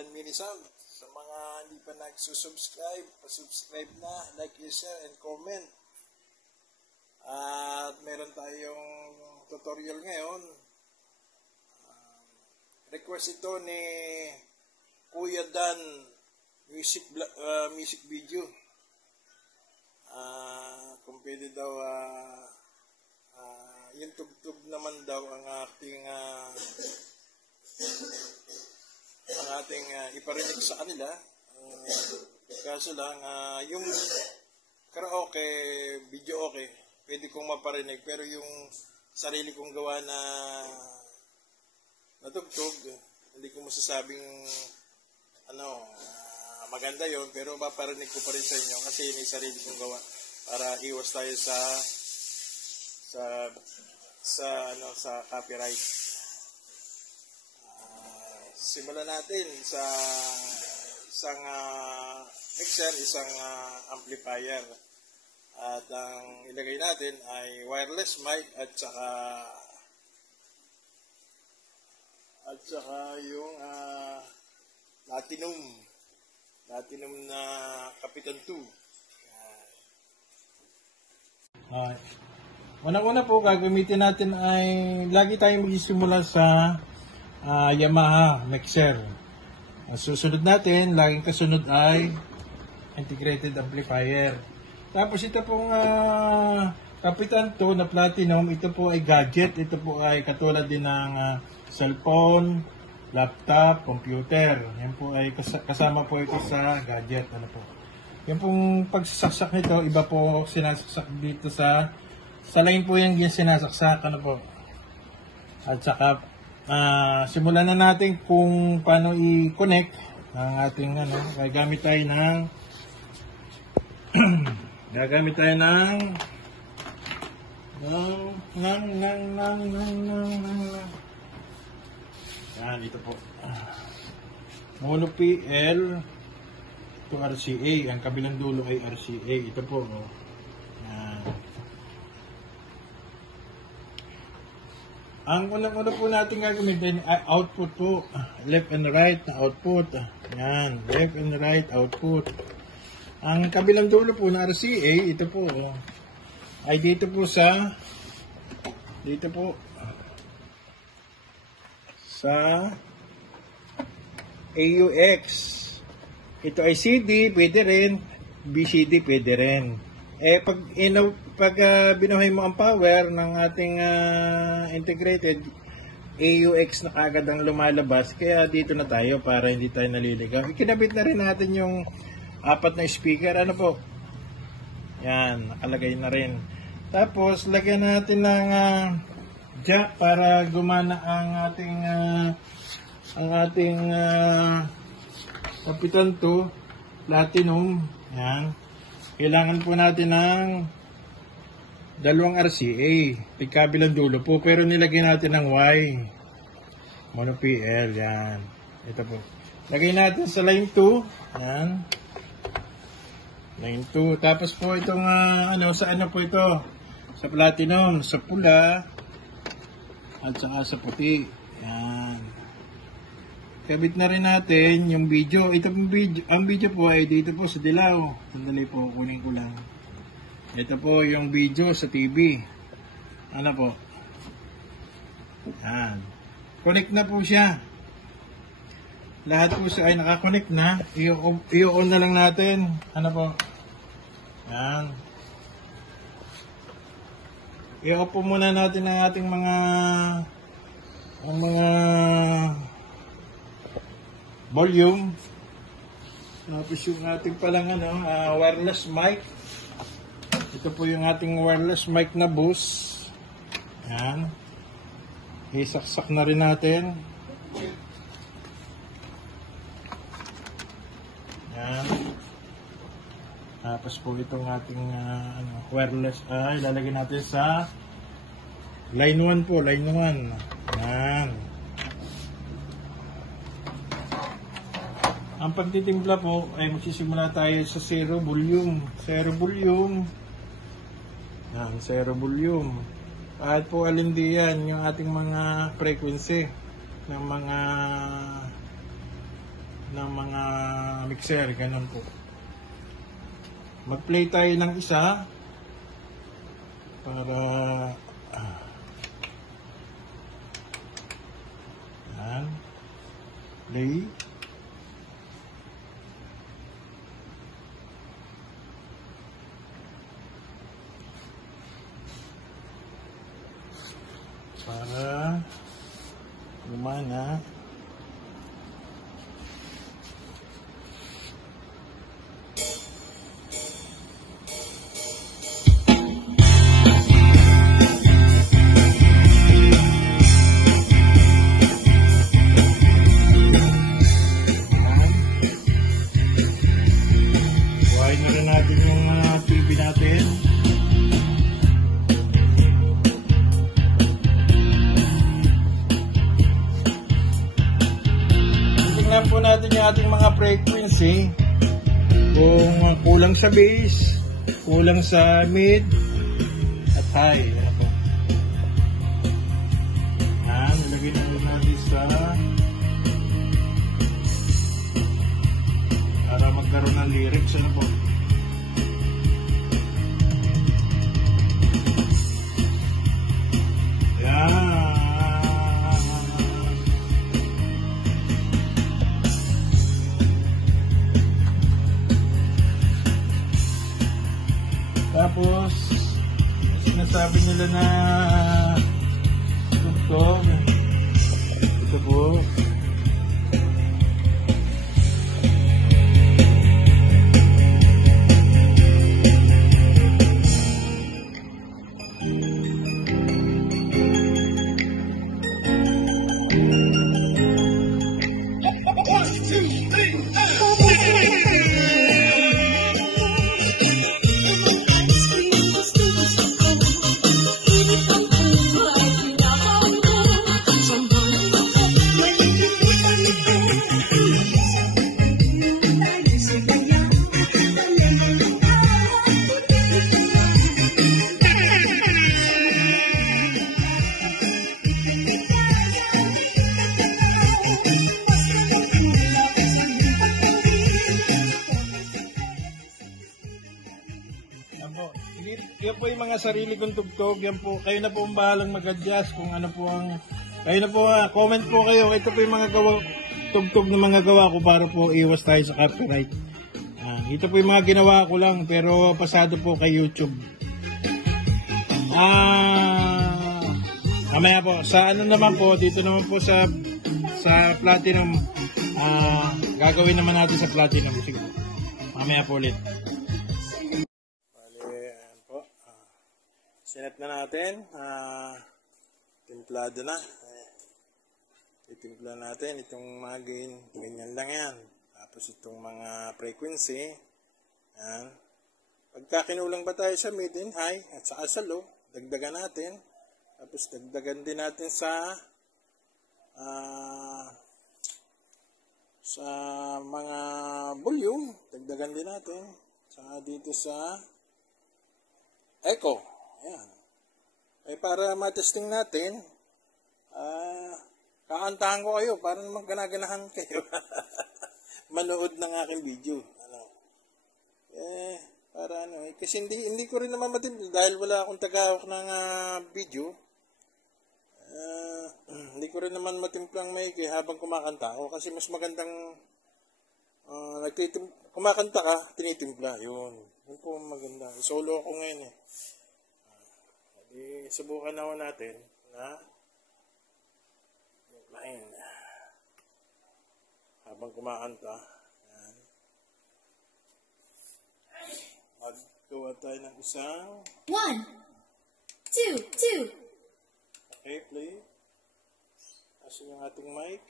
Dylan Minisam. Sa mga hindi pa nagsusubscribe, pasubscribe na, like, share, and comment. At meron tayong tutorial ngayon. Request ito ni Kuya Dan music video. Kung pwede daw yung tugtog naman daw ang ating iparinig sa kanila. Kaso lang yung karaoke, video okay, pwede kong maparinig, pero yung sarili kong gawa na tugtog, hindi ko masasabing maganda yon, pero maparinig ko pa rin sa inyo kasi yun yung sarili kong gawa para iwas tayo sa copyright. Simulan natin sa isang mixer, isang amplifier. At ang ilagay natin ay wireless mic at saka yung Platinum na Kapitan 2. Unang-una po gagamitin natin ay lagi tayong magsisimula sa Yamaha mixer. Ang susunod natin, laging kasunod ay integrated amplifier. Tapos ito pong Kapitan 2 na Platinum, ito po ay gadget. Ito po ay katulad din ng cellphone, laptop, computer. Yan po ay kasama po ito sa gadget. Yan pong pagsasaksak nito, iba po sinasaksak dito sa line po yung sinasaksak. At saka simulan na natin kung paano i-connect ang ating gagamit tayo ng yan, ito po. Mono PL to RCA. Ang kabilang dulo ay RCA. Ito po. Yan. Ang unang-una po natin gagamitin ay output po. Left and right na output. Yan. Left and right output. Ang kabilang dulo po na RCA, ito po. Ay dito po sa AUX. Ito ay CD, pwede rin. BCD, pwede rin. Pag binuhay mo ang power ng ating integrated, AUX na kagad ang lumalabas. Kaya dito na tayo para hindi tayo naliligaw. Ikinabit na rin natin yung 4 na speaker. Yan, nakalagay na rin. Tapos, lagyan natin ng jack para gumana ang ating Kapitan 2 Platinum. Yan. Kailangan po natin ng 2 RCA. Tigkabilang dulo po. Pero nilagyan natin ng Y. Mono PL. Yan. Ito po. Lagay natin sa line 2. Yan. Line 2. Tapos po itong sa po ito? Sa Platinum, sa pula, at saka sa puti. Yan. Kabit na rin natin yung video. Ito pong video. Ang video po ay dito po sa dilaw. Sandali po, kunin ko lang. Ito po yung video sa TV. Po? Yan. Connect na po siya. Lahat po siya ay nakakonect na. I-on na lang natin. Po? Yan. I-off po muna natin ang ating mga volume. Tapos yung ating palang wireless mic. Ito po yung ating wireless mic na boost. Yan. Isaksak na rin natin. Yan. Tapos po itong ating wireless ilalagay natin sa line 1 po, line 1. Yan. Ang pagtitimpla po ay magsisimula tayo sa 0 volume. 0 volume. Yan, 0 volume. Kahit po alin diyan yung ating mga frequency ng mga ng mga mixer, ganun po. Mag-play tayo ng isa para yan, play. Para gumana. Buhayin na rin natin yung TV natin. Tingnan po natin yung ating mga frequency. Kung kulang sa bass, kulang sa mid, at high. Ano po? Yan, ilagay na rin natin sa para magkaroon ng lyrics. Ano po? Yan. Tapos, sinasabi nila na tugtog. Ito po. Yan po yung mga sarili kong tugtog. Yan po, kayo na po ang bahalang mag-adjust kung ano po ang... Kayo na po, comment po kayo. Ito po yung mga tugtog na mga gawa ko para po iwas tayo sa copyright. Ito po yung mga ginawa ko lang pero pasado po kay YouTube. Mamaya po, sa ano naman po, dito naman po sa Platinum, gagawin naman natin sa Platinum. Sige, mamaya po ulit. Sinet na natin, timplado na. Itimpla natin itong mga gain, ganyan lang yan. Tapos itong mga frequency, yan. Pagka kinulang ba tayo sa mid and high at saka sa low, dagdagan natin. Tapos dagdagan din natin sa mga volume, dagdagan din natin. Saka dito sa echo. Ayan. Eh para matesting natin, kakantahan ko kayo para naman ganaganahan kayo. Manood ng aking video. Ano? Para ano, kasi hindi ko rin naman matimpla dahil wala akong tagahawak ng video. Hindi ko rin naman matimplang maigi habang kumakanta ako kasi mas magandang kumakanta ka, tinitimpla. Yun po maganda. Solo ako ngayon eh. Subukan na natin na line habang kumakanta. Yan. Maggawa tayo ng isang 1, 2, 2. Okay, play. Asan yung ating mic?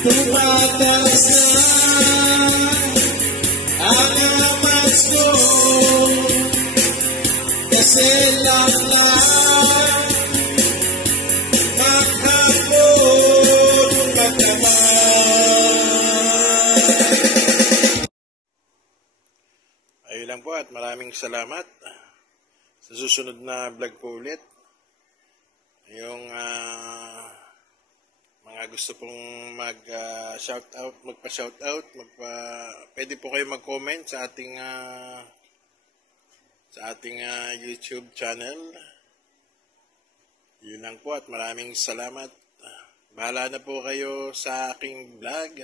Tumataas na ang amas ko, kasi lang maghapon magdamag. Ayun lang po at maraming salamat. Sa susunod na vlog po ulit, yung mga gusto pong mag-shoutout, magpa-shoutout, pwede po kayo mag-comment sa ating YouTube channel. Yun lang po at maraming salamat. Bahala na po kayo sa aking vlog.